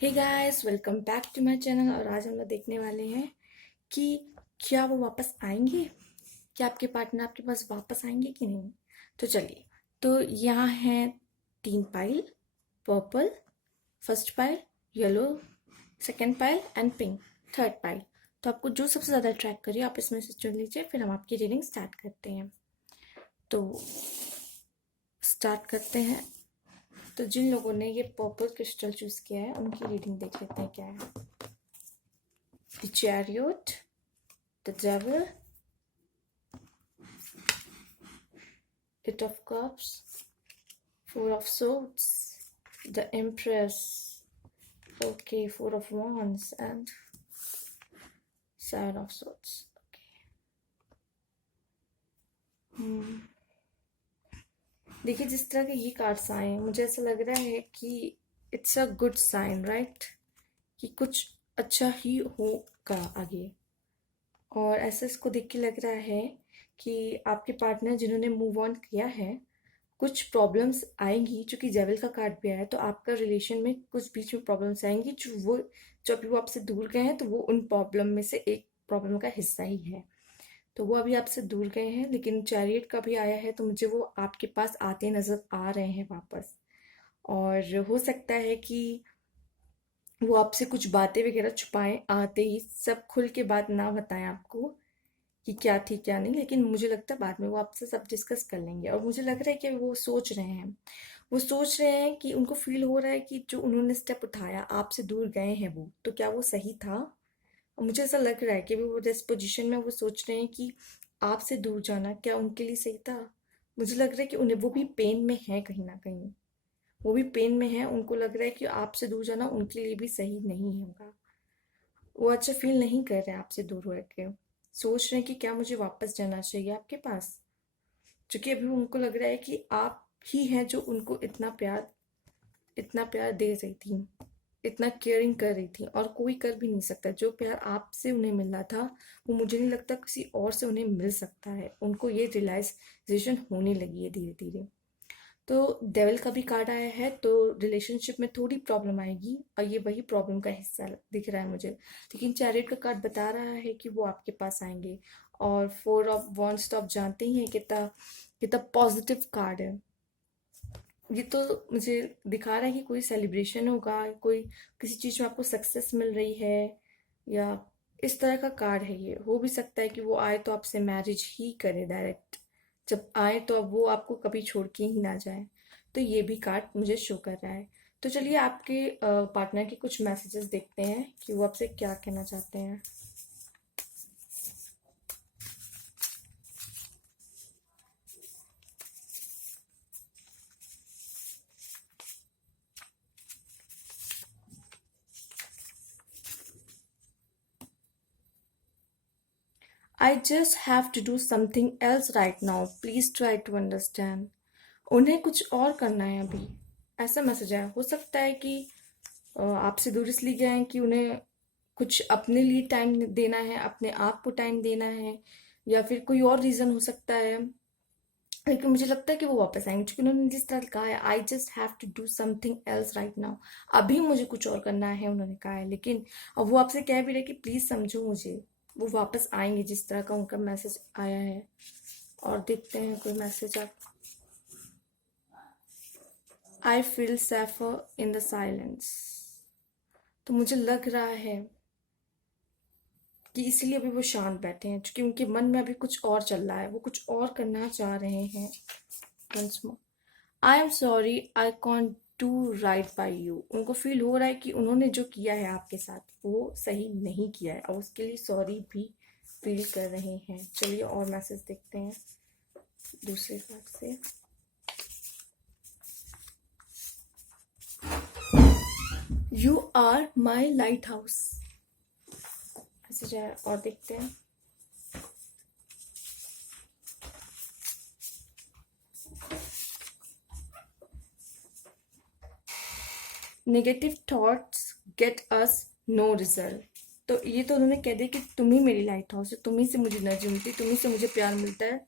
Hey guys, welcome back to my channel. और आज हम लोग देखने वाले हैं कि क्या वो वापस आएंगे, क्या आपके पार्टनर आपके पास वापस आएंगे कि नहीं। तो चलिए, तो यहाँ है 3 pile. Purple first pile, yellow second pile and pink third pile. तो आपको जो सबसे ज़्यादा अट्रैक्ट करिए आप इसमें से चुन लीजिए, फिर हम आपकी रीडिंग स्टार्ट करते हैं। तो स्टार्ट करते हैं। तो जिन लोगों ने ये पर्पल क्रिस्टल चूज किया है उनकी रीडिंग देख लेते हैं क्या है। The Chariot, the Devil, Eight of Cups, Four of Swords, the Empress, okay, Four of Wands and Seven of Swords. Okay. देखिए, जिस तरह के ये कार्ड्स आए हैं मुझे ऐसा लग रहा है कि it's a good sign, right, कि कुछ अच्छा ही होगा आगे। और ऐसा इसको देख के लग रहा है कि आपके पार्टनर जिन्होंने मूव ऑन किया है, कुछ प्रॉब्लम्स आएंगी। चूंकि जेवल का कार्ड भी आया है तो आपका रिलेशन में कुछ बीच में प्रॉब्लम्स आएंगी, जो अभी वो आपसे दूर गए हैं तो वो उन प्रॉब्लम में से एक प्रॉब्लम का हिस्सा ही है। तो वो अभी आपसे दूर गए हैं, लेकिन चैरियट का भी आया है तो मुझे वो आपके पास आते नजर आ रहे हैं वापस। और हो सकता है कि वो आपसे कुछ बातें वगैरह छुपाएं, आते ही सब खुल के बात ना बताएं आपको कि क्या थी क्या नहीं, लेकिन मुझे लगता है बाद में वो आपसे सब डिस्कस कर लेंगे। और मुझे लग रहा है कि वो सोच रहे हैं कि उनको फील हो रहा है कि जो उन्होंने स्टेप उठाया, आपसे दूर गए हैं वो, तो क्या वो सही था। और मुझे ऐसा लग रहा है कि वो जिस पोजीशन में वो सोच रहे हैं कि आपसे दूर जाना क्या उनके लिए सही था। मुझे लग रहा है कि उन्हें वो भी पेन में है, कहीं ना कहीं वो भी पेन में है। उनको लग रहा है कि आपसे दूर जाना उनके लिए भी सही नहीं होगा। वो अच्छा फील नहीं कर रहे हैं आपसे दूर हो के। सोच रहे हैं कि क्या मुझे वापस जाना चाहिए आपके पास, क्योंकि अभी उनको लग रहा है कि आप ही हैं जो उनको इतना प्यार दे रही थी, इतना केयरिंग कर रही थी, और कोई कर भी नहीं सकता। जो प्यार आपसे उन्हें मिला था वो मुझे नहीं लगता किसी और से उन्हें मिल सकता है। उनको ये रियलाइजेशन होने लगी है धीरे धीरे। तो डेविल का भी कार्ड आया है, तो रिलेशनशिप में थोड़ी प्रॉब्लम आएगी और ये वही प्रॉब्लम का हिस्सा दिख रहा है मुझे। लेकिन चैरियट का कार्ड बता रहा है कि वो आपके पास आएंगे। और फोर ऑफ वॉन्ड्स तो आप जानते ही हैं कितना कितना पॉजिटिव कार्ड है। ये तो मुझे दिखा रहा है कि कोई सेलिब्रेशन होगा, कोई किसी चीज में आपको सक्सेस मिल रही है, या इस तरह का कार्ड है। ये हो भी सकता है कि वो आए तो आपसे मैरिज ही करे डायरेक्ट। जब आए तो अब वो आपको कभी छोड़ के ही ना जाए। तो ये भी कार्ड मुझे शो कर रहा है। तो चलिए आपके पार्टनर के कुछ मैसेजेस देखते हैं कि वो आपसे क्या कहना चाहते हैं। I just have to do something else right now, please try to understand. उन्हें कुछ और करना है अभी, ऐसा मैसेज है। हो सकता है कि आपसे दूर इसलिए गए हैं कि उन्हें कुछ अपने लिए टाइम देना है, अपने आप को टाइम देना है, या फिर कोई और रीजन हो सकता है। लेकिन मुझे लगता है कि वो वापस आएंगे, क्योंकि उन्होंने जिस तरह कहा है I just have to do something else right now, अभी मुझे कुछ और करना है उन्होंने कहा है। लेकिन अब वो आपसे कह भी रहे कि प्लीज समझो मुझे। वो वापस आएंगे जिस तरह का उनका मैसेज आया है। और देखते हैं कोई मैसेज आप। I feel safer in the silence. तो मुझे लग रहा है कि इसीलिए अभी वो शांत बैठे हैं, क्योंकि उनके मन में अभी कुछ और चल रहा है, वो कुछ और करना चाह रहे हैं। Once more, I am sorry I can't do right by you. उनको फील हो रहा है कि उन्होंने जो किया है आपके साथ वो सही नहीं किया है, और उसके लिए सॉरी भी फील कर रहे हैं। चलिए और मैसेज देखते हैं दूसरे कार्ड से। You are my lighthouse message है, और देखते हैं। Negative thoughts get us no result. तो ये तो उन्होंने कह दिया कि तुम ही मेरी लाइट हाउस है, तुम ही से मुझे एनर्जी मिलती है, तुम ही से मुझे प्यार मिलता है।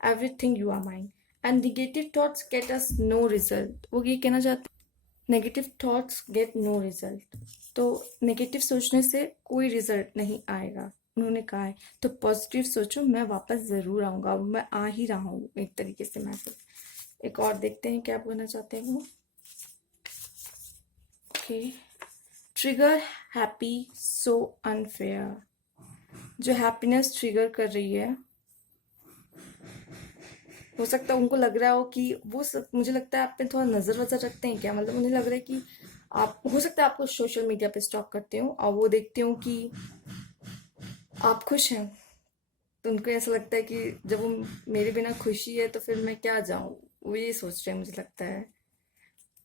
Everything you are mind and negative thoughts get us no result. वो ये कहना चाहते हैं negative thoughts get no result. तो नेगेटिव सोचने से कोई रिजल्ट नहीं आएगा, उन्होंने कहा है। तो पॉजिटिव सोचो, मैं वापस ज़रूर आऊँगा, अब मैं आ ही रहा हूँ एक तरीके से मैसेज। एक और देखते हैं क्या बोलना चाहते हैं वो। Okay, trigger happy so unfair. जो हैप्पीनेस ट्रिगर कर रही है, हो सकता है उनको लग रहा हो कि वो मुझे लगता है आप पे थोड़ा नज़र वज़र रखते हैं क्या, मतलब उन्हें लग रहा है कि आप, हो सकता है आपको सोशल मीडिया पे स्टॉक करते हो और वो देखते हो कि आप खुश हैं, तो उनको ऐसा लगता है कि जब वो मेरे बिना खुशी है तो फिर मैं क्या जाऊं, वो ये सोच रहे हैं मुझे लगता है।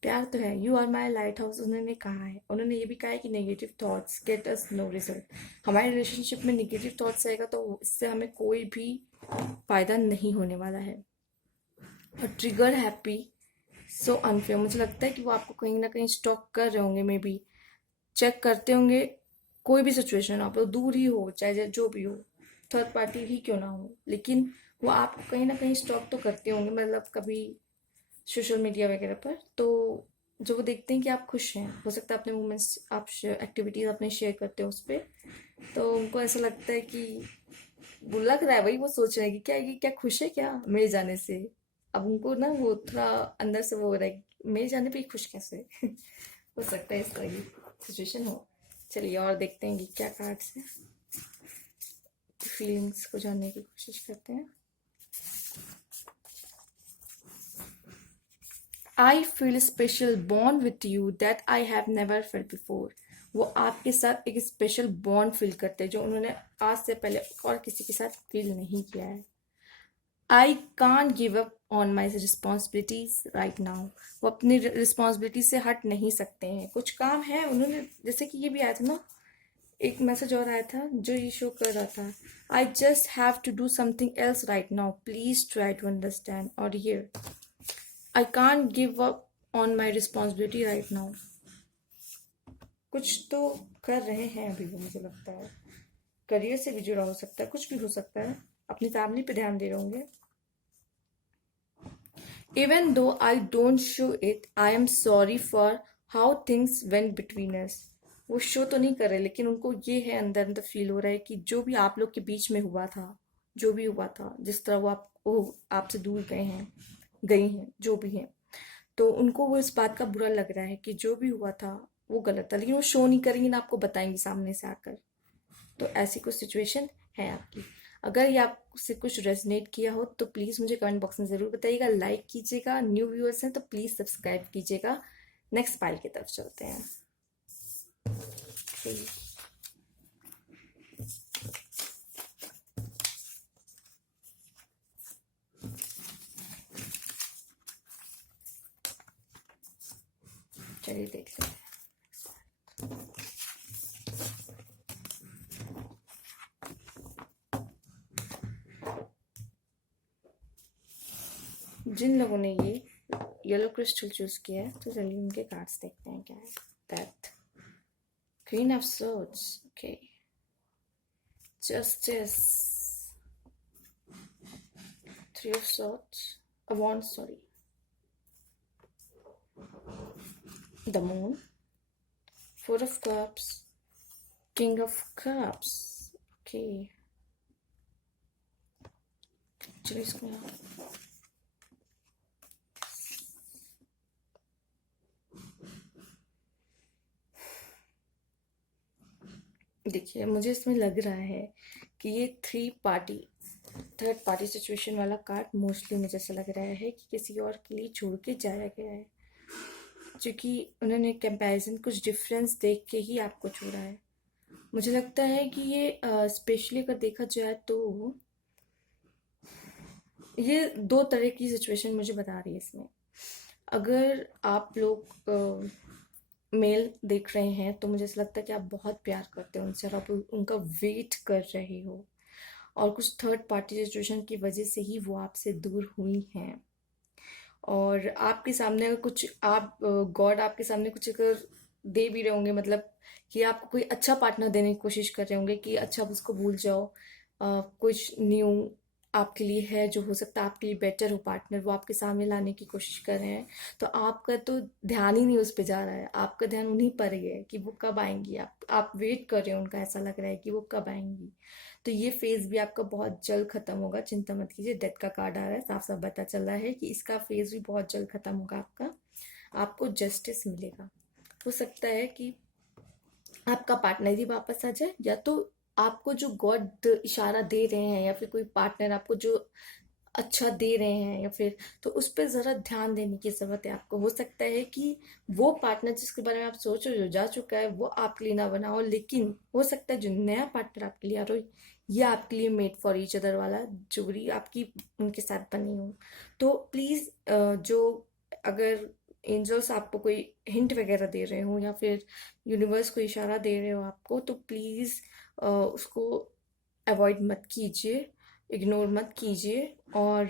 प्यार तो है, you are my lighthouse उन्होंने कहा है। उन्होंने ये भी कहा है कि negative thoughts get us no result. हमारे रिलेशनशिप में नेगेटिव थॉट्स रहेगा तो इससे हमें कोई भी फायदा नहीं होने वाला है। और ट्रिगर हैप्पी सो अनफेयर, मुझे लगता है कि वो आपको कहीं ना कहीं स्टॉक कर रहे होंगे, मे बी चेक करते होंगे। कोई भी सिचुएशन आप लोग दूर ही हो, चाहे जो भी हो, थर्ड पार्टी ही क्यों ना हो, लेकिन वो आपको कहीं ना कहीं स्टॉक तो करते होंगे, मतलब कभी सोशल मीडिया वगैरह पर। तो जो वो देखते हैं कि आप खुश हैं, हो सकता है अपने मोमेंट्स, आप एक्टिविटीज अपने शेयर करते हो उस पर, तो उनको ऐसा लगता है कि वो लग रहा है, वही वो सोच रहे हैं कि क्या ये क्या खुश है क्या मेरे जाने से। अब उनको ना वो थोड़ा अंदर से वो हो रहा है कि मेरे जाने पे ही खुश कैसे हो सकता है इस तरह की सिचुएशन हो। चलिए और देखते हैं कि क्या कार्ड्स हैं, फीलिंग्स को जानने की कोशिश करते हैं। I feel special bond with you that I have never felt before. वो आपके साथ एक स्पेशल बॉन्ड फील करते हैं जो उन्होंने आज से पहले और किसी के साथ फील नहीं किया है। आई can't give up on my responsibilities right now. वो अपनी रिस्पॉन्सिबिलिटी से हट नहीं सकते हैं, कुछ काम है उन्होंने, जैसे कि ये भी आया था ना, एक मैसेज और आया था जो ये शो कर रहा था, I just have to do something else right now, please try to understand. और here I can't give up on my responsibility right now. कुछ तो कर रहे हैं अभी वो, मुझे लगता है करियर से भी जुड़ा हो सकता है, कुछ भी हो सकता है, अपनी फैमिली पे ध्यान दे रहे होंगे। Even though I don't show it, I am sorry for how things went between us. वो शो तो नहीं कर रहे, लेकिन उनको ये है, अंदर अंदर फील हो रहा है कि जो भी आप लोग के बीच में हुआ था, जो भी हुआ था, जिस तरह वो आपसे दूर गए हैं, गई हैं, जो भी है, तो उनको वो इस बात का बुरा लग रहा है कि जो भी हुआ था वो गलत था, लेकिन वो शो नहीं करेंगी ना, आपको बताएंगी सामने से आकर। तो ऐसी कुछ सिचुएशन है आपकी। अगर ये आपसे कुछ रेजनेट किया हो तो प्लीज़ मुझे कमेंट बॉक्स में ज़रूर बताइएगा, लाइक कीजिएगा, न्यू व्यूअर्स हैं तो प्लीज़ सब्सक्राइब कीजिएगा। नेक्स्ट फाइल की तरफ चलते हैं। चलिए देख लेते हैं। जिन लोगों ने ये येलो क्रिस्टल चूज किया है तो चलिए उनके कार्ड्स देखते हैं क्या है। Death, queen of swords, okay, justice, three of swords, wands, sorry, the moon, four of cups, king of cups, okay, चलिए इसको देखिए, मुझे इसमें लग रहा है कि ये थर्ड पार्टी सिचुएशन वाला कार्ड मोस्टली मुझे ऐसा लग रहा है कि किसी और के लिए छोड़ के जाया गया है, क्योंकि उन्होंने कंपैरिजन, कुछ डिफरेंस देख के ही आपको छोड़ा है। मुझे लगता है कि ये स्पेशली अगर देखा जाए तो ये दो तरह की सिचुएशन मुझे बता रही है इसमें। अगर आप लोग मेल देख रहे हैं तो मुझे ऐसा लगता है कि आप बहुत प्यार करते हो उनसे और आप उनका वेट कर रहे हो, और कुछ थर्ड पार्टी सिचुएशन की वजह से ही वो आपसे दूर हुई हैं। और आपके सामने अगर कुछ आप गॉड आपके सामने कुछ अगर दे भी रहे होंगे, मतलब कि आपको कोई अच्छा पार्टनर देने की कोशिश कर रहे होंगे कि अच्छा आप उसको भूल जाओ, कुछ न्यू आपके लिए है, जो हो सकता है आपके लिए बेटर हो पार्टनर, वो आपके सामने लाने की कोशिश कर रहे हैं, तो आपका तो ध्यान ही नहीं उस पे जा रहा है, आपका ध्यान उन्हीं पर ही है कि वो कब आएंगी। आप वेट कर रहे हो उनका, ऐसा लग रहा है कि वो कब आएंगी। तो ये फेज भी आपका बहुत जल्द खत्म होगा, चिंता मत कीजिए। डेथ का कार्ड आ रहा है, साफ साफ पता चल रहा है कि इसका फेज भी बहुत जल्द खत्म होगा आपका। आपको जस्टिस मिलेगा। हो सकता है कि आपका पार्टनर ही वापस आ जाए, या तो आपको जो गॉड इशारा दे रहे हैं, या फिर कोई पार्टनर आपको जो अच्छा दे रहे हैं, या फिर, तो उस पर ज़रा ध्यान देने की ज़रूरत है आपको। हो सकता है कि वो पार्टनर जिसके बारे में आप सोच रहे हो, जो जा चुका है, वो आपके लिए ना बना हो, लेकिन हो सकता है जो नया पार्टनर आपके लिए आ रहा हो, ये आपके लिए मेड फॉर ईच अदर वाला जोड़ी आपकी उनके साथ बनी हो। तो प्लीज़, जो अगर एंजल्स आपको कोई हिंट वगैरह दे रहे हो, या फिर यूनिवर्स को इशारा दे रहे हो आपको, तो प्लीज़ उसको अवॉइड मत कीजिए, इग्नोर मत कीजिए। और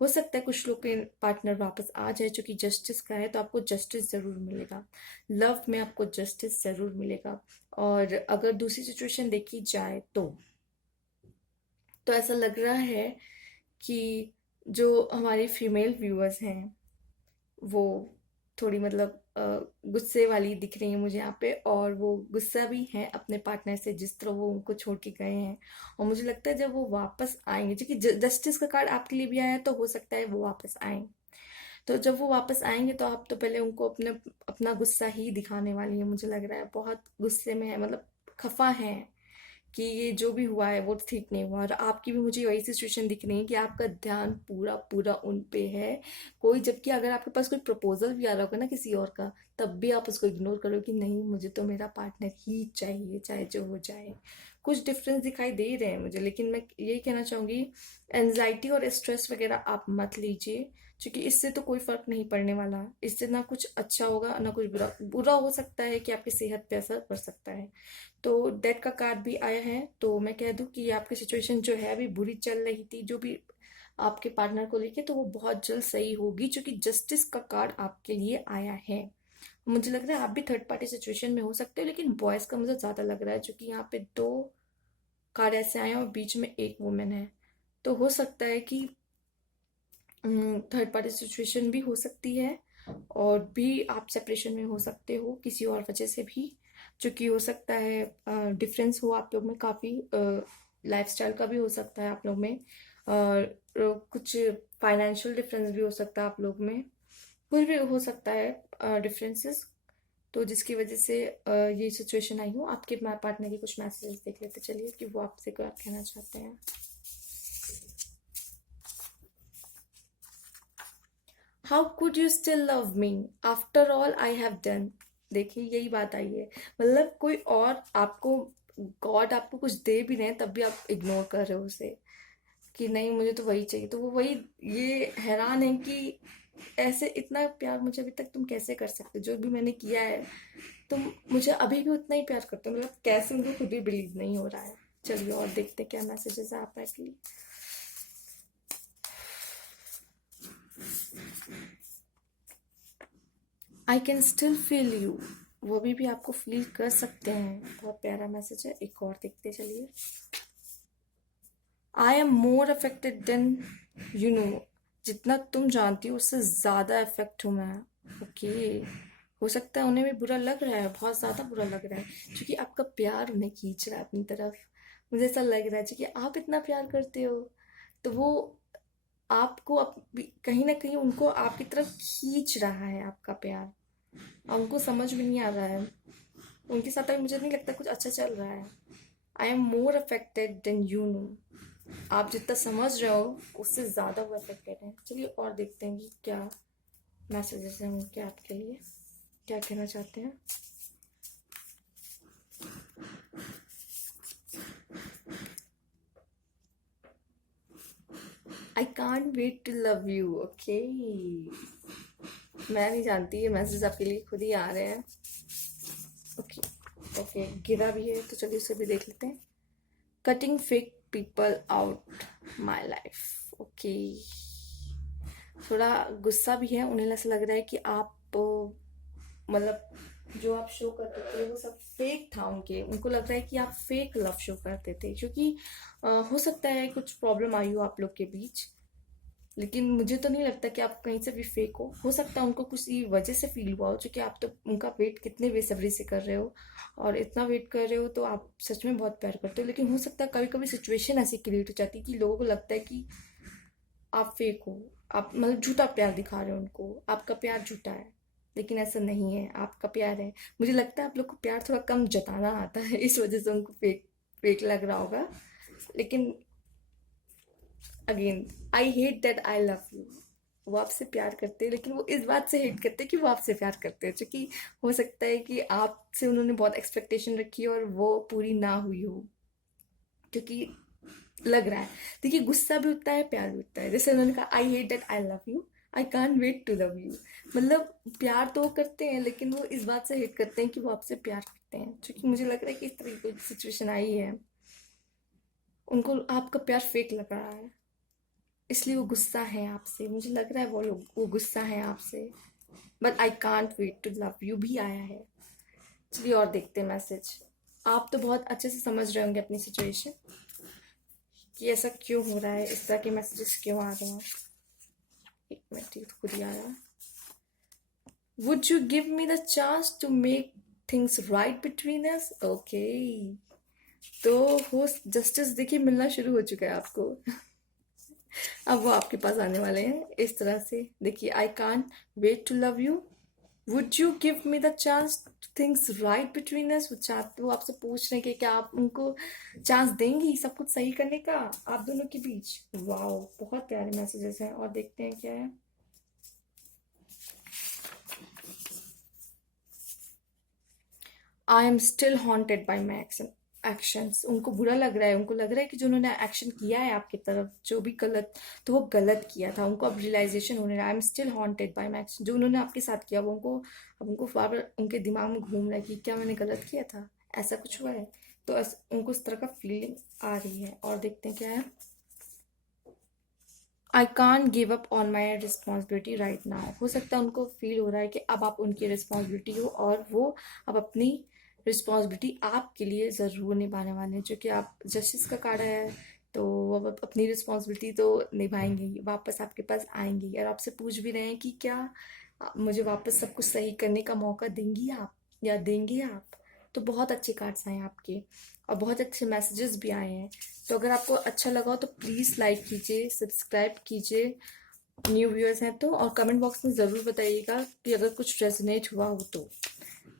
हो सकता है कुछ लोग के पार्टनर वापस आ जाए, जो कि जस्टिस का है, तो आपको जस्टिस ज़रूर मिलेगा। लव में आपको जस्टिस ज़रूर मिलेगा। और अगर दूसरी सिचुएशन देखी जाए तो ऐसा लग रहा है कि जो हमारे फीमेल व्यूअर्स हैं, वो थोड़ी मतलब गुस्से वाली दिख रही है मुझे यहाँ पे, और वो गुस्सा भी है अपने पार्टनर से, जिस तरह वो उनको छोड़ के गए हैं। और मुझे लगता है जब वो वापस आएंगे, क्योंकि जस्टिस का कार्ड आपके लिए भी आया है, तो हो सकता है वो वापस आए। तो जब वो वापस आएंगे, तो आप तो पहले उनको अपना गुस्सा ही दिखाने वाली है। मुझे लग रहा है बहुत गुस्से में है, मतलब खफा है कि ये जो भी हुआ है वो ठीक नहीं हुआ। और आपकी भी मुझे वही सिचुएशन दिख रही है कि आपका ध्यान पूरा पूरा उन पे है। कोई, जबकि अगर आपके पास कोई प्रपोजल भी आ रहा होगा ना किसी और का, तब भी आप उसको इग्नोर करो कि नहीं, मुझे तो मेरा पार्टनर ही चाहिए, चाहे जो हो जाए। कुछ डिफरेंस दिखाई दे रहे हैं मुझे, लेकिन मैं ये कहना चाहूंगी, एनजाइटी और स्ट्रेस वगैरह आप मत लीजिए, क्योंकि इससे तो कोई फर्क नहीं पड़ने वाला। इससे ना कुछ अच्छा होगा ना कुछ बुरा। बुरा हो सकता है कि आपकी सेहत पे असर पड़ सकता है। तो डेथ का कार्ड भी आया है, तो मैं कह दूं कि आपकी सिचुएशन जो है अभी बुरी चल रही थी, जो भी आपके पार्टनर को लेके, तो वो बहुत जल्द सही होगी, क्योंकि जस्टिस का कार्ड आपके लिए आया है। मुझे लग रहा है आप भी थर्ड पार्टी सिचुएशन में हो सकते हो, लेकिन बॉयज का मुझे ज्यादा लग रहा है, क्योंकि यहाँ पे दो कार्ड ऐसे आए हैं और बीच में एक वुमेन है। तो हो सकता है कि थर्ड पार्टी सिचुएशन भी हो सकती है, और भी आप सेपरेशन में हो सकते हो किसी और वजह से भी, जो कि हो सकता है डिफरेंस हो आप लोग में काफ़ी। लाइफस्टाइल का भी हो सकता है आप लोग में, और कुछ फाइनेंशियल डिफरेंस भी हो सकता है आप लोग में। कुछ भी हो सकता है डिफरेंसेस, तो जिसकी वजह से ये सिचुएशन आई हो। आपके पार्टनर के कुछ मैसेजेस देख लेते चलिए कि वो आपसे क्या कहना चाहते हैं। How could you still love me after all I have done. देखिए, यही बात आई है। मतलब कोई और आपको, गॉड आपको कुछ दे भी रहे हैं, तब भी आप इग्नोर कर रहे हो उसे, कि नहीं मुझे तो वही चाहिए। तो वो वही, ये हैरान है कि ऐसे इतना प्यार मुझे अभी तक तुम कैसे कर सकते हो? जो भी मैंने किया है, तुम मुझे अभी भी उतना ही प्यार करते हो। मतलब कैसे, मुझे खुद भी बिलीव नहीं हो रहा है। चलिए और देखते हैं क्या मैसेजेस है आपके लिए। I can still feel you. वो भी आपको फील कर सकते हैं। बहुत प्यारा मैसेज है। एक और देखते चलिए। I am more affected than you know. जितना तुम जानती हो उससे ज़्यादा अफेक्ट हूँ मैं। ओके, हो सकता है उन्हें भी बुरा लग रहा है, बहुत ज़्यादा बुरा लग रहा है, क्योंकि आपका प्यार उन्हें खींच रहा है अपनी तरफ। मुझे ऐसा लग रहा है क्योंकि आप इतना प्यार करते हो, तो वो आपको कहीं ना कहीं उनको आपकी तरफ खींच रहा है, आपका प्यार। और उनको समझ में नहीं आ रहा है। उनके साथ अभी मुझे नहीं लगता कुछ अच्छा चल रहा है। I am more affected than you know. आप जितना समझ रहे हो उससे ज़्यादा वो अफेक्टेड है। चलिए और देखते हैं कि क्या मैसेजेस हैं उनके आपके लिए, क्या कहना चाहते हैं। I can't wait to love you. Okay, मैं नहीं जानती, ये मैसेज आपके लिए खुद ही आ रहे हैं। ओके ओके, गिरा भी है, तो चलिए उसे भी देख लेते हैं। Cutting fake people out my life. Okay, थोड़ा गुस्सा भी है। उन्हें ऐसा लग रहा है कि आप मतलब जो आप शो करते थे वो सब फेक था। उनको लग रहा है कि आप फेक लव शो करते थे, क्योंकि हो सकता है कुछ प्रॉब्लम आई हो आप लोग के बीच, लेकिन मुझे तो नहीं लगता कि आप कहीं से भी फेक हो सकता है उनको किसी वजह से फील हुआ हो, क्योंकि आप तो उनका वेट कितने बेसब्री से कर रहे हो, और इतना वेट कर रहे हो तो आप सच में बहुत प्यार करते हो। लेकिन हो सकता है कभी कभी सिचुएशन ऐसी क्रिएट हो जाती है कि लोगों को लगता है कि आप फेक हो, आप मतलब झूठा प्यार दिखा रहे हो उनको, आपका प्यार झूठा है। लेकिन ऐसा नहीं है, आपका प्यार है। मुझे लगता है आप लोग को प्यार थोड़ा कम जताना आता है, इस वजह से उनको फेक फेक लग रहा होगा। लेकिन again, I hate that I love you, वो आपसे प्यार करते हैं, लेकिन वो इस बात से हेट करते हैं कि वो आपसे प्यार करते हैं, क्योंकि हो सकता है कि आपसे उन्होंने बहुत एक्सपेक्टेशन रखी हो और वो पूरी ना हुई हो, क्योंकि लग रहा है। देखिए, गुस्सा भी उठता है, प्यार भी उठता है। जैसे उन्होंने कहा I hate that I love you, I can't wait to love you. मतलब प्यार तो वो करते हैं, लेकिन वो इस बात से हेट करते हैं कि वो आपसे प्यार करते हैं, क्योंकि मुझे लग रहा है कि इस तरह की सिचुएशन आई है, उनको आपका प्यार फेक लग रहा है, इसलिए वो गुस्सा है आपसे। मुझे लग रहा है वो गुस्सा है आपसे। But I can't wait to love you भी आया है। चलिए और देखते हैं मैसेज। आप तो बहुत अच्छे से समझ रहे होंगे अपनी सिचुएशन कि ऐसा क्यों हो रहा है, इस तरह के मैसेजेस क्यों आ रहे हैं। एक मिनट, ये तो खुद ही आया। Would you give me the chance to make things right between us? Okay, तो हो जस्टिस देखिए मिलना शुरू हो चुका है आपको। अब वो आपके पास आने वाले हैं इस तरह से। देखिए, I can't wait to love you, would you give me the chance things right between us. वो आपसे पूछ रहे हैं कि क्या आप उनको चांस देंगी सब कुछ सही करने का आप दोनों के बीच। वाओ, बहुत प्यारे मैसेजेस हैं। और देखते हैं क्या है। I am still haunted by my actions. उनको बुरा लग रहा है, उनको लग रहा है कि जो उन्होंने एक्शन किया है आपकी तरफ, जो भी गलत, तो वो गलत किया था। उनको अब रियलाइजेशन होने लगा। I am still haunted by my action, जो उन्होंने आपके साथ किया वो उनको बार बार उनके दिमाग में घूम रहा है कि क्या मैंने गलत किया था, ऐसा कुछ हुआ है। तो उनको इस तरह का फीलिंग आ रही है। और देखते हैं क्या है। आई can't give up on my responsibility right now. हो सकता है उनको फील हो रहा है कि अब आप उनकी रिस्पॉन्सिबिलिटी हो, और वो अब अपनी रिस्पॉन्सिबिलिटी आपके लिए ज़रूर निभाने वाले हैं, क्योंकि आप जस्टिस का कार्ड है। तो वो अब अपनी रिस्पॉन्सिबिलिटी तो निभाएंगे ही, वापस आपके पास आएंगे ही, और आपसे पूछ भी रहे हैं कि क्या मुझे वापस सब कुछ सही करने का मौका देंगी आप, या देंगे आप। तो बहुत अच्छे कार्ड्स आए हैं आपके, और बहुत अच्छे मैसेजेस भी आए हैं। तो अगर आपको अच्छा लगा हो तो प्लीज़ लाइक कीजिए, सब्सक्राइब कीजिए, न्यू व्यूअर्स हैं तो, और कमेंट बॉक्स में ज़रूर बताइएगा कि अगर कुछ रेजोनेट हुआ हो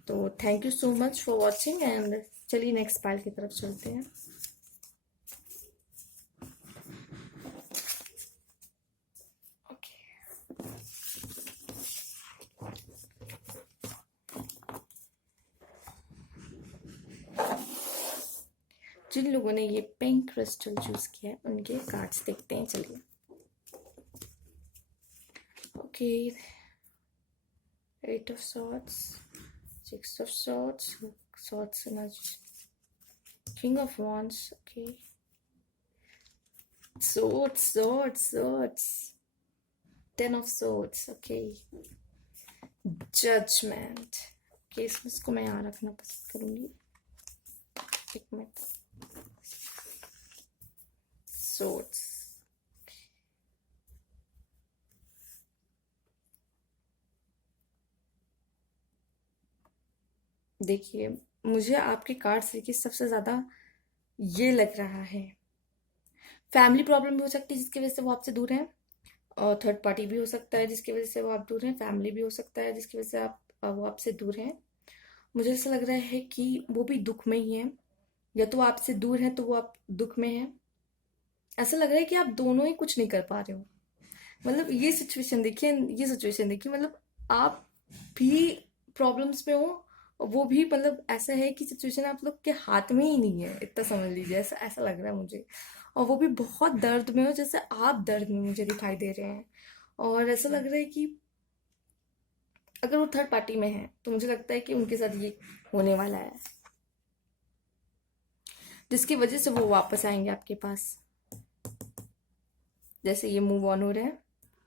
तो thank you so much for watching, and चलिए नेक्स्ट पाइल की तरफ चलते हैं। जिन लोगों ने ये पिंक क्रिस्टल चूज किया है उनके कार्ड्स देखते हैं, चलिए। Okay, eight of swords, six of swords, swords energy, king of wands, okay, swords, ten of swords, okay, judgement. Okay, इसको मैं यहाँ रखना पसंद करूंगी। एक मिनट, swords, देखिए मुझे आपके कार्ड्स देखिए सबसे ज्यादा ये लग रहा है, फैमिली प्रॉब्लम भी हो सकती है जिसकी वजह से वो आपसे दूर हैं, और थर्ड पार्टी भी हो सकता है जिसकी वजह से वो आप दूर हैं, फैमिली भी हो सकता है जिसकी वजह से वो आपसे दूर हैं। मुझे ऐसा लग रहा है कि वो भी दुख में ही है, या तो आपसे दूर है तो वो आप दुख में है। ऐसा लग रहा है कि आप दोनों ही कुछ नहीं कर पा रहे हो। मतलब ये सिचुएशन देखिए, मतलब आप भी प्रॉब्लम्स में हो, और वो भी, मतलब ऐसा है कि सिचुएशन आप लोग के हाथ में ही नहीं है, इतना समझ लीजिए। ऐसा ऐसा लग रहा है मुझे, और वो भी बहुत दर्द में हो, जैसे आप दर्द में मुझे दिखाई दे रहे हैं। और ऐसा लग रहा है कि अगर वो थर्ड पार्टी में है तो मुझे लगता है कि उनके साथ ये होने वाला है, जिसकी वजह से वो वापस आएंगे आपके पास। जैसे ये मूव ऑन हो रहे हैं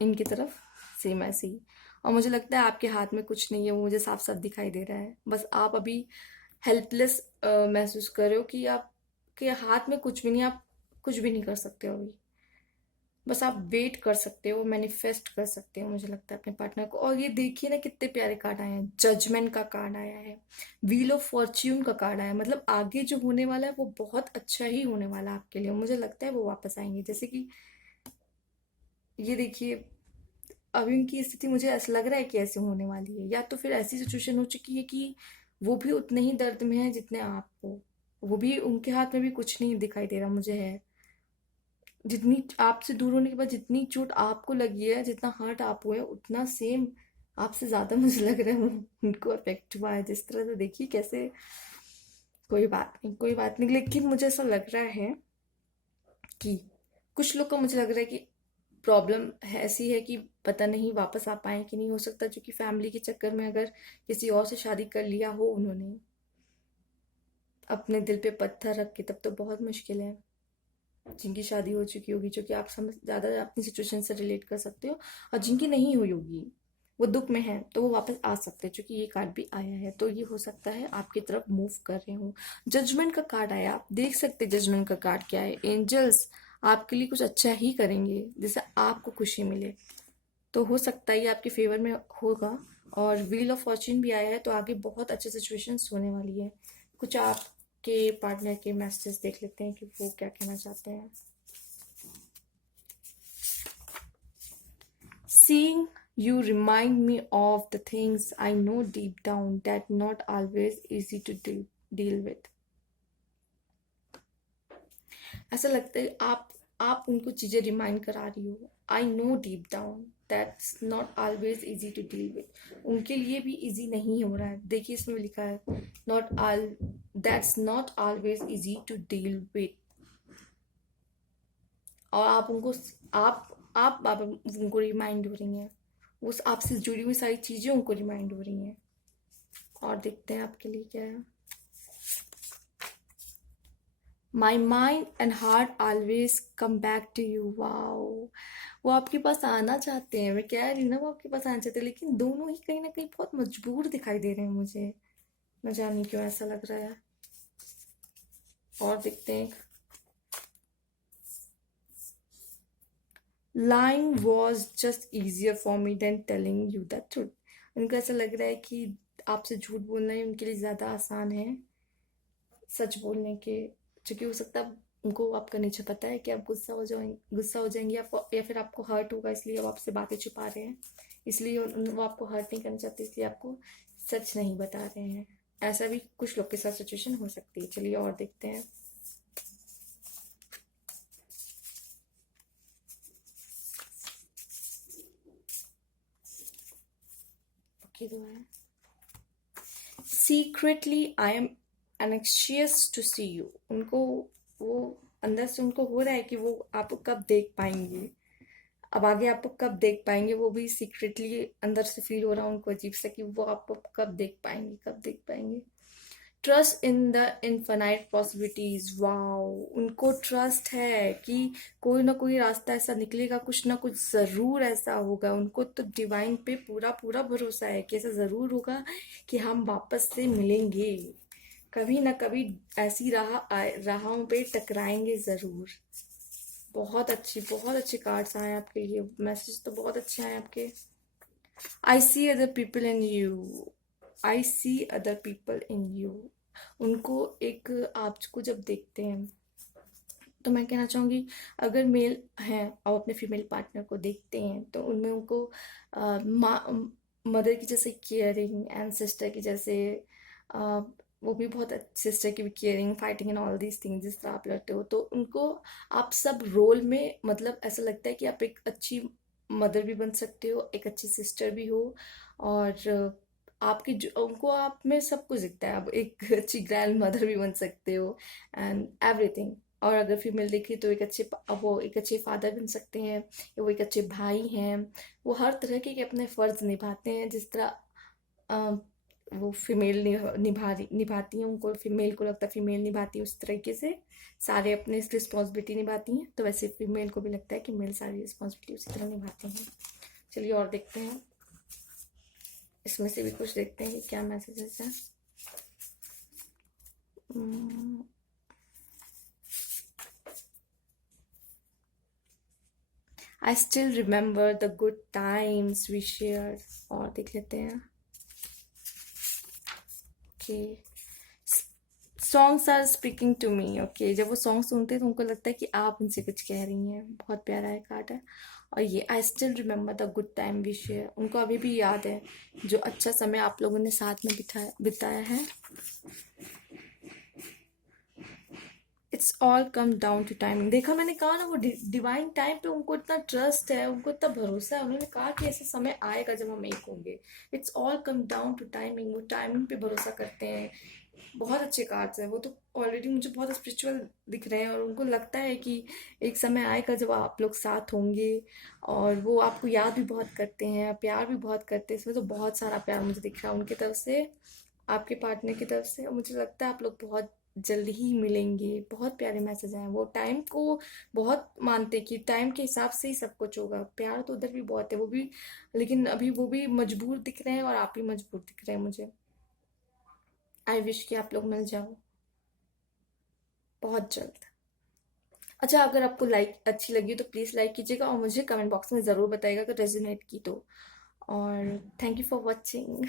इनकी तरफ, सेम ऐसे ही। और मुझे लगता है आपके हाथ में कुछ नहीं है, वो मुझे साफ साफ दिखाई दे रहा है। बस आप अभी हेल्पलेस महसूस कर रहे हो कि आपके हाथ में कुछ भी नहीं, आप कुछ भी नहीं कर सकते हो अभी। बस आप वेट कर सकते हो, मैनिफेस्ट कर सकते हो मुझे लगता है अपने पार्टनर को। और ये देखिए ना कितने प्यारे कार्ड आए हैं। जजमेंट का कार्ड आया है, व्हील ऑफ फॉर्च्यून का कार्ड आया है। मतलब आगे जो होने वाला है वो बहुत अच्छा ही होने वाला है आपके लिए। मुझे लगता है वो वापस आएंगे। जैसे कि ये देखिए, अभी उनकी स्थिति मुझे ऐसा लग रहा है कि ऐसे होने वाली है, या तो फिर ऐसी सिचुएशन हो चुकी है कि वो भी उतने ही दर्द में है जितने आप हो। वो भी, उनके हाथ में भी कुछ नहीं दिखाई दे रहा मुझे है। जितनी आपसे दूर होने के बाद जितनी चोट आपको लगी है, जितना हर्ट आप हुए, उतना सेम आपसे ज्यादा मुझे लग रहा है उनको अफेक्ट हुआ है। जिस तरह से देखिए कैसे, कोई बात नहीं, कोई बात नहीं। लेकिन मुझे ऐसा लग रहा है कि कुछ लोग को, मुझे लग रहा है कि प्रॉब्लम है ऐसी है कि पता नहीं वापस आ पाए कि नहीं। हो सकता जो कि फैमिली के चक्कर में अगर किसी और से शादी कर लिया हो उन्होंने अपने दिल पे पत्थर रख के, तब तो बहुत मुश्किल है। जिनकी शादी हो चुकी होगी, जो कि आप समझ ज़्यादा अपनी सिचुएशन से रिलेट कर सकते हो, और जिनकी नहीं हुई होगी, वो दुख में है, तो वो वापस आ सकते हैं। क्योंकि ये कार्ड भी आया है, तो ये हो सकता है आपकी तरफ मूव कर रहे हो। जजमेंट का कार्ड आया, आप देख सकते हैं जजमेंट का कार्ड क्या है। एंजल्स आपके लिए कुछ अच्छा ही करेंगे, जिससे आपको खुशी मिले। तो हो सकता है ये आपके फेवर में होगा। और व्हील ऑफ फॉर्च्यून भी आया है, तो आगे बहुत अच्छी सिचुएशंस होने वाली है। कुछ आपके पार्टनर के मैसेजेस देख लेते हैं कि वो क्या कहना चाहते हैं। Seeing you remind me of the things I know deep down that not always easy to deal with. ऐसा लगता है आप उनको चीजें रिमाइंड करा रही हो। I know deep down that's not always easy to deal with. उनके लिए भी इजी नहीं हो रहा है। देखिए इसमें लिखा है not all, that's not always easy to deal with. और आप उनको, आप उनको रिमाइंड हो रही हैं, उस आपसे जुड़ी हुई सारी चीजें उनको रिमाइंड हो रही हैं। और देखते हैं आपके लिए क्या है। My mind and heart always come back to you. Wow, वो आपके पास आना चाहते हैं। मैं कह रही हूँ ना, वो आपके पास आना चाहते हैं, लेकिन दोनों ही कहीं ना कहीं बहुत मजबूर दिखाई दे रहे हैं मुझे। न जाने क्यों ऐसा लग रहा है। और देखते हैं। Lying was just easier for me than telling you the truth. उनको ऐसा लग रहा है कि आपसे झूठ बोलना ही उनके लिए ज़्यादा आसान है सच बोलने के। क्योंकि हो सकता है उनको आपका नेचर पता है कि आप गुस्सा हो जाएंगे, या फिर आपको हर्ट होगा, इसलिए वो आपसे बातें छुपा रहे हैं। इसलिए वो आपको हर्ट नहीं करना चाहते, इसलिए आपको सच नहीं बता रहे हैं। ऐसा भी कुछ लोग के साथ सिचुएशन हो सकती है। चलिए और देखते हैं। ओके, दुआ है। Secretly I am anxious to see you. उनको, वो अंदर से उनको हो रहा है कि वो आपको कब देख पाएंगे। अब आगे आपको कब देख पाएंगे, वो भी सीक्रेटली अंदर से फील हो रहा है उनको अजीब सा, कि वो आपको कब देख पाएंगे, कब देख पाएंगे। Trust in the infinite possibilities. Wow, उनको ट्रस्ट है कि कोई ना कोई रास्ता ऐसा निकलेगा, कुछ ना कुछ जरूर ऐसा होगा। उनको तो डिवाइन पे पूरा पूरा भरोसा है कि ऐसा जरूर होगा कि हम वापस से मिलेंगे। कभी ना कभी ऐसी राहों पे टकराएंगे जरूर। बहुत अच्छे कार्ड्स आए आपके लिए। मैसेज तो बहुत अच्छे आए आपके। I see other people in you. I see other people in you. उनको एक, आपको जब देखते हैं तो मैं कहना चाहूँगी, अगर मेल हैं और अपने फीमेल पार्टनर को देखते हैं तो उनमें उनको माँ, मदर की जैसे केयरिंग एंड सिस्टर की जैसे, अ, वो भी बहुत सिस्टर की भी caring, fighting and all these things जिस तरह आप लड़ते हो, तो उनको आप सब रोल में, मतलब ऐसा लगता है कि आप एक अच्छी मदर भी बन सकते हो, एक अच्छी सिस्टर भी हो। और आपकी उनको आप में सब कुछ दिखता है। आप एक अच्छी ग्रैंड मदर भी बन सकते हो एंड एवरीथिंग। और अगर फीमेल देखी तो वो एक अच्छे फादर बन सकते हैं, या वो एक अच्छे भाई हैं। वो हर तरह के अपने फर्ज निभाते हैं, जिस तरह अ, वो फीमेल निभाती हैं। उनको, फीमेल को लगता है फीमेल निभाती है उस तरीके से सारे अपने रिस्पॉन्सिबिलिटी निभाती हैं, तो वैसे फीमेल को भी लगता है कि मेल सारी रिस्पॉन्सिबिलिटी उसी तरह निभाते हैं। चलिए और देखते हैं। इसमें से भी कुछ देखते हैं कि क्या मैसेजेस हैं। I still remember the good times we share. और देख लेते हैं कि songs are speaking to me. Okay, जब वो सॉन्ग सुनते हैं तो उनको लगता है कि आप उनसे कुछ कह रही हैं। बहुत प्यारा है कार्ड है। और ये I still remember the good time we share, उनको अभी भी याद है जो अच्छा समय आप लोगों ने साथ में बिताया है। It's all come down to timing. देखा, मैंने कहा ना, वो डिवाइन टाइम पे उनको इतना ट्रस्ट है, उनको इतना भरोसा है। उन्होंने कहा कि ऐसा समय आएगा जब हम एक होंगे। It's all come down to timing, वो टाइमिंग पे भरोसा करते हैं। बहुत अच्छे कार्ड्स हैं वो तो। ऑलरेडी मुझे बहुत स्पिरिचुअल दिख रहे हैं और उनको लगता है कि एक समय आएगा जब आप लोग साथ होंगे। और वो आपको याद भी बहुत करते हैं, प्यार भी बहुत करते हैं। इसमें तो बहुत सारा प्यार मुझे दिख रहा है उनकी तरफ से, आपके पार्टनर की तरफ से। और मुझे लगता है आप लोग बहुत जल्द ही मिलेंगे। बहुत प्यारे मैसेज हैं। वो टाइम को बहुत मानते हैं कि टाइम के हिसाब से ही सब कुछ होगा। प्यार तो उधर भी बहुत है, वो भी, लेकिन अभी वो भी मजबूर दिख रहे हैं और आप भी मजबूर दिख रहे हैं मुझे। आई विश कि आप लोग मिल जाओ बहुत जल्द। अच्छा, अगर आपको लाइक अच्छी लगी तो प्लीज़ लाइक कीजिएगा और मुझे कमेंट बॉक्स में ज़रूर बताइएगा अगर रेजोनेट की तो। और थैंक यू फॉर वॉचिंग।